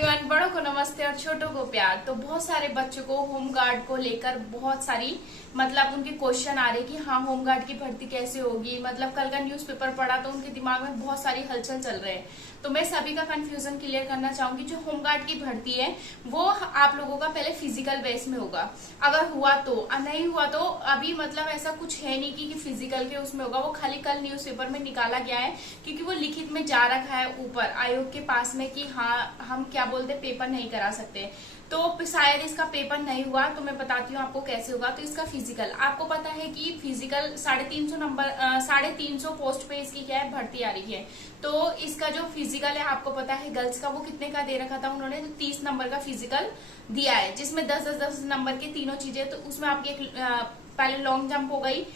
Everyone, बड़ों को नमस्ते और छोटों को प्यार। तो बहुत सारे बच्चों को होमगार्ड को लेकर बहुत सारी मतलब उनके क्वेश्चन आ रहे कि हाँ होमगार्ड की भर्ती कैसे होगी। मतलब कल का न्यूज़पेपर पढ़ा तो उनके दिमाग में बहुत सारी हलचल चल रहे हैं। तो मैं सभी का कंफ्यूजन क्लियर करना चाहूंगी। जो होमगार्ड की भर्ती है वो आप लोगों का पहले फिजिकल बेस में होगा, अगर हुआ तो, नहीं हुआ तो अभी मतलब ऐसा कुछ है नहीं कि फिजिकल के उसमें होगा। वो खाली कल न्यूज़पेपर में निकाला गया है क्योंकि वो लिखित में जा रखा है ऊपर आयोग के पास में कि हाँ हम क्या बोलते पेपर नहीं करा सकते। तो शायद इसका पेपर नहीं हुआ तो मैं बताती हूँ आपको कैसे होगा। तो इसका फिजिकल आपको पता है कि फिजिकल 350 नंबर 350 पोस्ट पे इसकी क्या है भर्ती आ रही है। तो इसका जो फिजिकल है आपको पता है गर्ल्स का वो कितने का दे रखा था उन्होंने, 30 नंबर का फिजिकल दिया है जिसमें 10-10 नंबर की तीनों चीजें। तो उसमें आपकी पहले लॉन्ग जंप हो गई,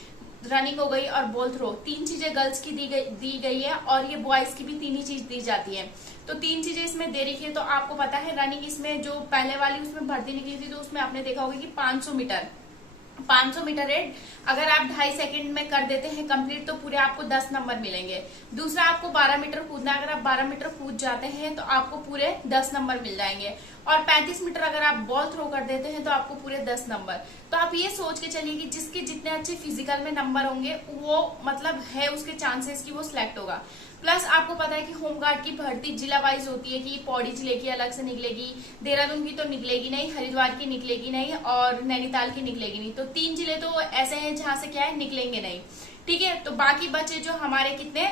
रनिंग हो गई और बॉल थ्रो, 3 चीजें गर्ल्स की दी गई है और ये बॉयज की भी 3 ही चीज दी जाती है। तो 3 चीजें इसमें दे रखी है। तो आपको पता है रनिंग इसमें जो पहले वाली उसमें भर्ती निकली थी तो उसमें आपने देखा होगा कि 500 मीटर रेड अगर आप 2.5 सेकंड में कर देते हैं कंप्लीट तो पूरे आपको 10 नंबर मिलेंगे। दूसरा आपको 12 मीटर कूदना है, अगर आप 12 मीटर कूद जाते हैं तो आपको पूरे 10 नंबर मिल जाएंगे। और 35 मीटर अगर आप बॉल थ्रो कर देते हैं तो आपको पूरे 10 नंबर। तो आप ये सोच के चलिए कि जिसके जितने अच्छे फिजिकल में नंबर होंगे वो मतलब है उसके चांसेस की वो सिलेक्ट होगा। प्लस आपको पता है कि होमगार्ड की भर्ती जिला वाइज होती है कि पौड़ी जिले की अलग से निकलेगी, देहरादून की तो निकलेगी नहीं, हरिद्वार की निकलेगी नहीं और नैनीताल की निकलेगी नहीं। तो 3 जिले तो ऐसे हैं जहां से क्या है निकलेंगे नहीं, ठीक है। तो बाकी बचे जो हमारे कितने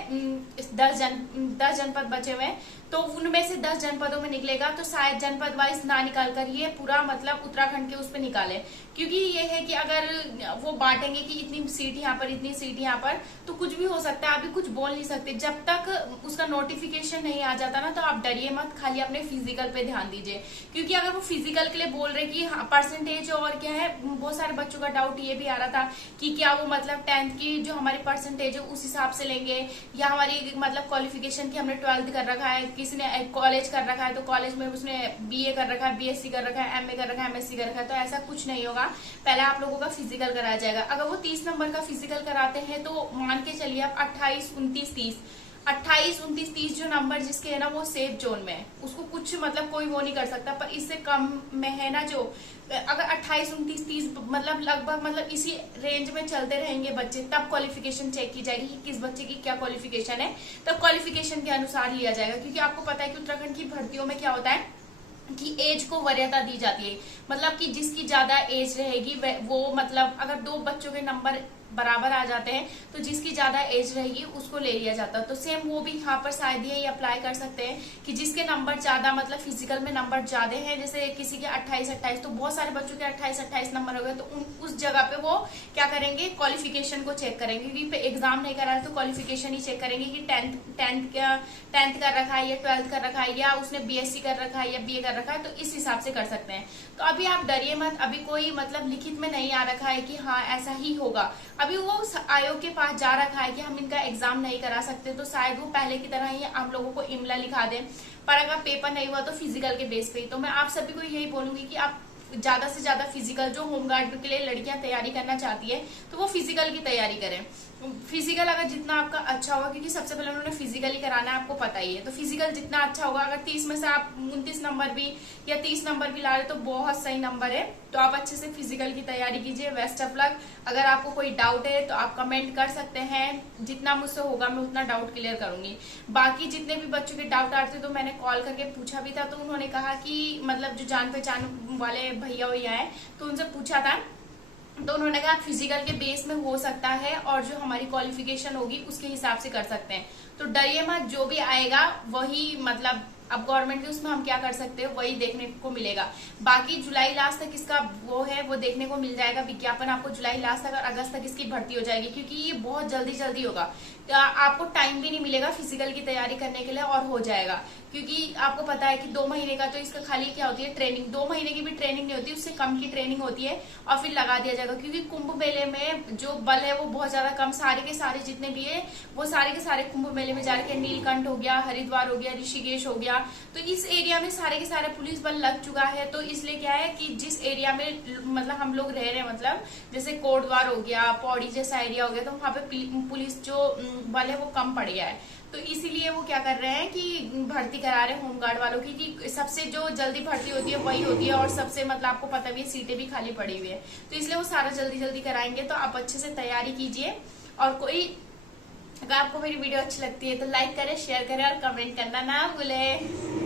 10 जनपद बचे हुए हैं तो उनमें से 10 जनपदों में निकलेगा। तो शायद जनपद वाइज ना निकाल कर ये पूरा मतलब उत्तराखंड के उस पर निकाले, क्योंकि ये है कि अगर वो बांटेंगे कि इतनी सीट यहाँ पर इतनी सीट यहाँ पर तो कुछ भी हो सकता है। अभी कुछ बोल नहीं सकते जब तक उसका नोटिफिकेशन नहीं आ जाता ना। तो आप डरिए मत, खाली अपने फिजिकल पे ध्यान दीजिए, क्योंकि अगर वो फिजिकल के लिए बोल रहे कि परसेंटेज और क्या है, बहुत सारे बच्चों का डाउट ये भी आ रहा था कि क्या वो मतलब 10th की जो हमारी परसेंटेज है उस हिसाब से लेंगे या हमारी मतलब क्वालिफिकेशन की हमने 12th कर रखा है, किसी ने कॉलेज कर रखा है तो कॉलेज में उसने बीए कर रखा है, बीएससी कर रखा है, एमए कर रखा है, एमएससी कर रखा है। तो ऐसा कुछ नहीं होगा, पहले आप लोगों का फिजिकल कराया जाएगा। अगर वो 30 नंबर का फिजिकल कराते हैं तो मान के चलिए आप 28, 29, 30 जो नंबर जिसके है ना वो सेफ जोन में है, उसको कुछ मतलब कोई वो नहीं कर सकता। पर इससे कम में है ना जो अगर 28, 29, 30 मतलब लगभग मतलब इसी रेंज में चलते रहेंगे बच्चे, तब क्वालिफिकेशन चेक की जाएगी कि किस बच्चे की क्या क्वालिफिकेशन है, तब क्वालिफिकेशन के अनुसार लिया जाएगा। क्योंकि आपको पता है कि उत्तराखंड की भर्तियों में क्या होता है कि एज को वरीयता दी जाती है, मतलब कि जिसकी ज्यादा एज रहेगी वो मतलब अगर 2 बच्चों के नंबर बराबर आ जाते हैं तो जिसकी ज्यादा एज रहेगी उसको ले लिया जाता है। तो सेम वो भी यहाँ पर शायद ये अप्लाई कर सकते हैं कि जिसके नंबर ज्यादा मतलब फिजिकल में नंबर ज्यादा है, जैसे किसी के 28, तो बहुत सारे बच्चों के 28 नंबर हो गए तो उस जगह पे वो क्या करेंगे क्वालिफिकेशन को चेक करेंगे। क्योंकि एग्जाम नहीं करा है तो क्वालिफिकेशन ही चेक करेंगे कि 10th कर रखा है या 12th कर रखा है या उसने बीएससी कर रखा है या बीए कर रखा है, तो इस हिसाब से कर सकते हैं। तो अभी आप डरिए मत, अभी कोई मतलब लिखित में नहीं आ रखा है कि हाँ ऐसा ही होगा। अभी वो आयोग के पास जा रखा है कि हम इनका एग्जाम नहीं करा सकते, तो शायद वो पहले की तरह ही हम लोगों को इमला लिखा दें। पर अगर पेपर नहीं हुआ तो फिजिकल के बेस पे। तो मैं आप सभी को यही बोलूंगी कि आप ज्यादा से ज्यादा फिजिकल, जो होमगार्ड के लिए लड़कियां तैयारी करना चाहती है तो वो फिजिकल की तैयारी करें। फिजिकल अगर जितना आपका अच्छा होगा, क्योंकि सबसे पहले उन्होंने फिजिकल ही कराना है आपको पता ही है, तो फिजिकल जितना अच्छा होगा, अगर 30 में से आप 29 नंबर भी या 30 नंबर भी ला रहे तो बहुत सही नंबर है। तो आप अच्छे से फिजिकल की तैयारी कीजिए। Best of luck. अगर आपको कोई डाउट है तो आप कमेंट कर सकते हैं, जितना मुझसे होगा मैं उतना डाउट क्लियर करूंगी। बाकी जितने भी बच्चों के डाउट आते तो मैंने कॉल करके पूछा भी था, तो उन्होंने कहा कि मतलब जो जान पहचान वाले भैया है तो उनसे पूछा था तो उन्होंने कहा फिजिकल के बेस में हो सकता है और जो हमारी क्वालिफिकेशन होगी उसके हिसाब से कर सकते हैं। तो डरिए मत, जो भी आएगा वही मतलब अब गवर्नमेंट के उसमें हम क्या कर सकते हैं वही देखने को मिलेगा। बाकी जुलाई लास्ट तक इसका वो है वो देखने को मिल जाएगा विज्ञापन आपको जुलाई लास्ट तक, और अगस्त तक इसकी भर्ती हो जाएगी। क्योंकि ये बहुत जल्दी होगा, आपको टाइम भी नहीं मिलेगा फिजिकल की तैयारी करने के लिए और हो जाएगा। क्योंकि आपको पता है कि 2 महीने का तो इसका खाली क्या होती है ट्रेनिंग, 2 महीने की भी ट्रेनिंग नहीं होती, उससे कम की ट्रेनिंग होती है और फिर लगा दिया जाएगा। क्योंकि कुंभ मेले में जो बल है वो बहुत ज्यादा कम, सारे के सारे जितने भी है वो सारे के सारे कुंभ मेले में जा रहे हैं। नीलकंठ हो गया, हरिद्वार हो गया, ऋषिकेश हो गया, तो इस एरिया में सारे के सारे पुलिस बल लग चुका है। तो इसलिए क्या है कि जिस एरिया में मतलब हम लोग रह रहे हैं, मतलब जैसे कोटद्वार हो गया, पौड़ी जैसा एरिया हो गया, तो वहां पे पुलिस जो बल है वो कम पड़ गया है। तो इसीलिए वो क्या कर रहे हैं कि भर्ती करा रहे हैं होमगार्ड वालों की, कि सबसे जो जल्दी भर्ती होती है वही होती है, और सबसे मतलब आपको पता भी है सीटें भी खाली पड़ी हुई है, तो इसलिए वो सारा जल्दी जल्दी कराएंगे। तो आप अच्छे से तैयारी कीजिए, और कोई अगर आपको मेरी वीडियो अच्छी लगती है तो लाइक करें, शेयर करें और कमेंट करना ना भूलें।